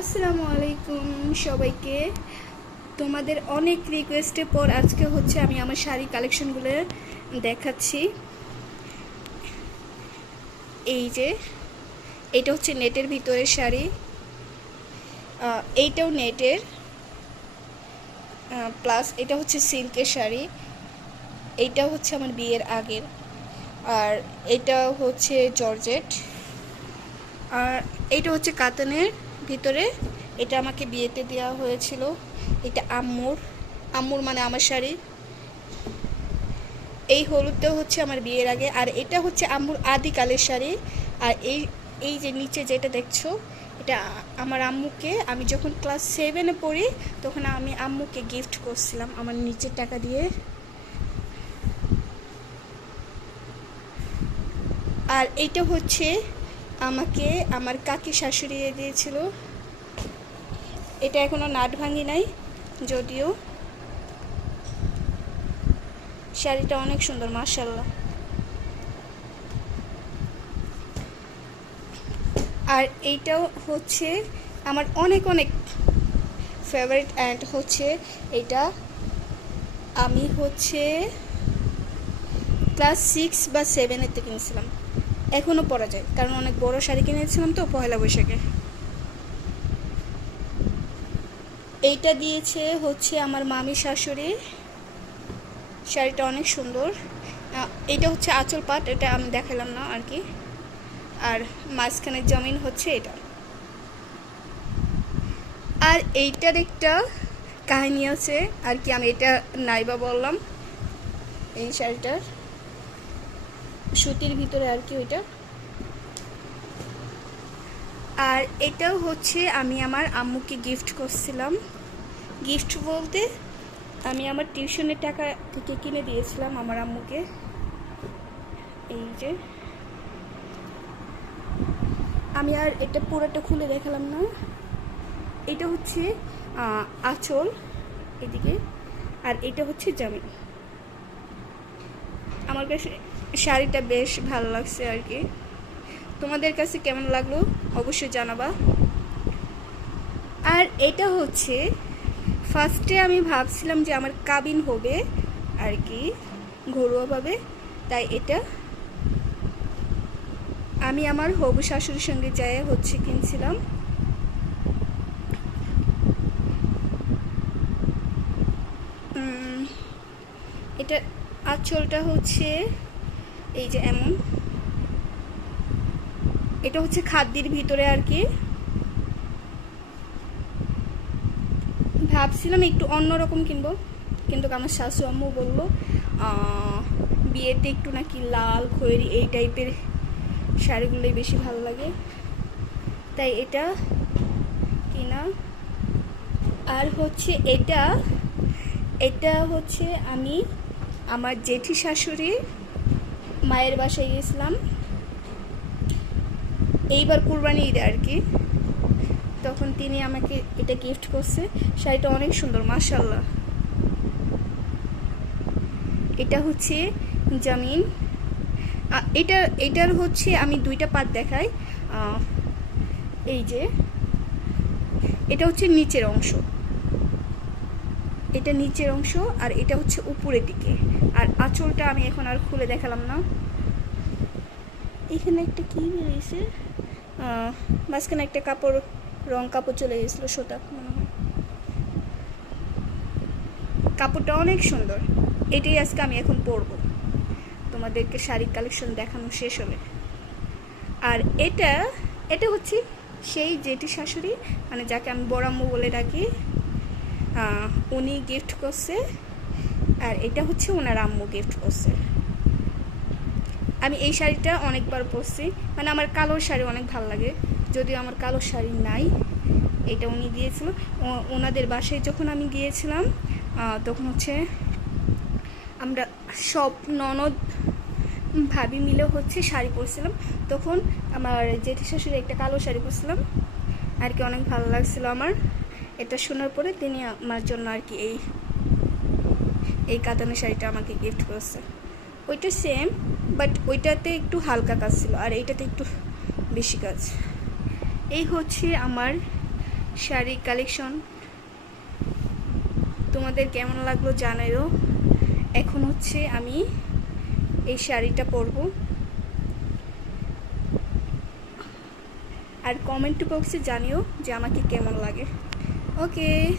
আসসালামু আলাইকুম সবাইকে। তোমাদের অনেক রিকোয়েস্টের পর আজকে হচ্ছে আমি আমার শাড়ি কালেকশনগুলো দেখাচ্ছি। এই যে, এটা হচ্ছে নেটের ভিতরের শাড়ি। এইটাও নেটের। প্লাস এটা হচ্ছে সিল্কের শাড়ি। এইটা হচ্ছে আমার বিয়ের আগের। আর এটা হচ্ছে জর্জেট। আর এইটা হচ্ছে কাতানের। ভিতরে এটা আমাকে বিয়েতে দেওয়া হয়েছিল। এটা আম্মুর আম্মুর মানে আমার শাড়ি। এই হলুদটাও হচ্ছে আমার বিয়ের আগে, আর এটা হচ্ছে আম্মুর আদিকালের শাড়ি। আর এই এই যে নিচে যেটা দেখছ, এটা আমার আম্মুকে, আমি যখন ক্লাস সেভেনে পড়ি, তখন আমি আম্মুকে গিফট করছিলাম আমার নিচের টাকা দিয়ে। আর এইটা হচ্ছে আমাকে আমার কাকি শাশুড়ি দিয়েছিল। এটা এখনও নাট ভাঙি নাই, যদিও শাড়িটা অনেক সুন্দর মার্শাল্লাহ আর এইটাও হচ্ছে আমার অনেক অনেক ফেভারিট অ্যান্ড হচ্ছে এটা আমি হচ্ছে ক্লাস সিক্স বা সেভেনেতে কিনেছিলাম। এখনও পরা যায়। কারণ অনেক বড় শাড়ি কিনেছিলাম তো পয়লা বৈশাখে। এইটা দিয়েছে হচ্ছে আমার মামি শাশুড়ি। শাড়িটা অনেক সুন্দর। এটা হচ্ছে আঁচল পাট, এটা আমি দেখালাম না আর কি। আর মাঝখানের জমিন হচ্ছে এটা। আর এইটার একটা কাহিনী আছে, আর কি আমি এটা নাইবা বললাম, এই শাড়িটার। সুতির ভিতরে আর কি ওইটা। আর এটাও হচ্ছে আমি আমার আম্মুকে গিফট করছিলাম। গিফট বলতে আমি আমার টিউশনের টাকা থেকে কিনে দিয়েছিলাম আমার আম্মুকে। এই যে। আমি আর এটা পুরোটা খুলে দেখালাম না। এটা হচ্ছে আঁচল এদিকে। আর এটা হচ্ছে জামিন। আমার কাছে শাড়িটা বেশ ভালো লাগছে আর কি। তোমাদের কাছে কেমন লাগল অবশ্যই জানাবা। আর এটা হচ্ছে ফার্স্টে আমি ভাবছিলাম যে আমার কাবিন হবে আর কি, ঘরোয়াভাবে, তাই এটা আমি আমার হবু শাশুড়ির সঙ্গে যাই হচ্ছে কিনছিলাম। এটা আঁচলটা হচ্ছে এই যে এমন। এটা হচ্ছে খাদ্যের ভিতরে আর কি। ভাবছিলাম একটু অন্যরকম কিনবো, কিন্তু আমার শাশু আম্মু বলল বিয়েতে একটু নাকি লাল, খয়েরি এই টাইপের শাড়িগুলোই বেশি ভালো লাগে। তাই এটা কিনা। আর হচ্ছে এটা এটা হচ্ছে আমি আমার জেঠি শাশুড়ি, মায়ের বাসায় গিয়েছিলাম। এইবার কুরবানি ঈদে আর কি। তখন তিনি আমাকে এটা গিফট করছে। শাড়িটা অনেক সুন্দর মাশাল্লাহ এটা হচ্ছে জামিন। এটা, এটার হচ্ছে আমি দুইটা পাত দেখাই। এই যে, এটা হচ্ছে নিচের অংশ। এটা নিচের অংশ আর এটা হচ্ছে উপরের দিকে। আর আঁচলটা আমি এখন আর খুলে দেখালাম না। এখানে একটা কি বেরিয়েছে মাঝখানে একটা কাপড়, রং কাপড় চলে গেছিল সোতা মনে হয়। কাপড়টা অনেক সুন্দর। এটাই আজকে আমি এখন পরবো। তোমাদেরকে শাড়ির কালেকশন দেখানো শেষ হলে। আর এটা এটা হচ্ছে সেই জেঠি শাশুড়ি মানে যাকে আমি বড়াম্মু বলে ডাকি উনি গিফট করছে, আর এটা হচ্ছে ওনার আম্মু গিফট করছে। আমি এই শাড়িটা অনেকবার পরছি মানে আমার কালো শাড়ি অনেক ভালো লাগে, যদিও আমার কালো শাড়ি নাই, এটা উনি দিয়েছিল। ওনাদের বাসায় যখন আমি গিয়েছিলাম তখন হচ্ছে আমরা সব ননদ ভাবি মিলে হচ্ছে শাড়ি পরছিলাম। তখন আমার জেঠি শাশুড়ি একটা কালো শাড়ি পরছিলাম, আর কি অনেক ভালো লাগছিল আমার। এটা শোনার পরে তিনি আমার জন্য আর কি এই এই কাতানের শাড়িটা আমাকে গিফট করেছে। ওইটা সেম বাট ওইটাতে একটু হালকা কাজ ছিল, আর এইটাতে একটু বেশি কাজ। এই হচ্ছে আমার শাড়ি কালেকশন তোমাদের কেমন লাগল জানাইও এখন হচ্ছে আমি এই শাড়িটা পরব। আর কমেন্ট বক্সে জানিও যে আমাকে কেমন লাগে। okay.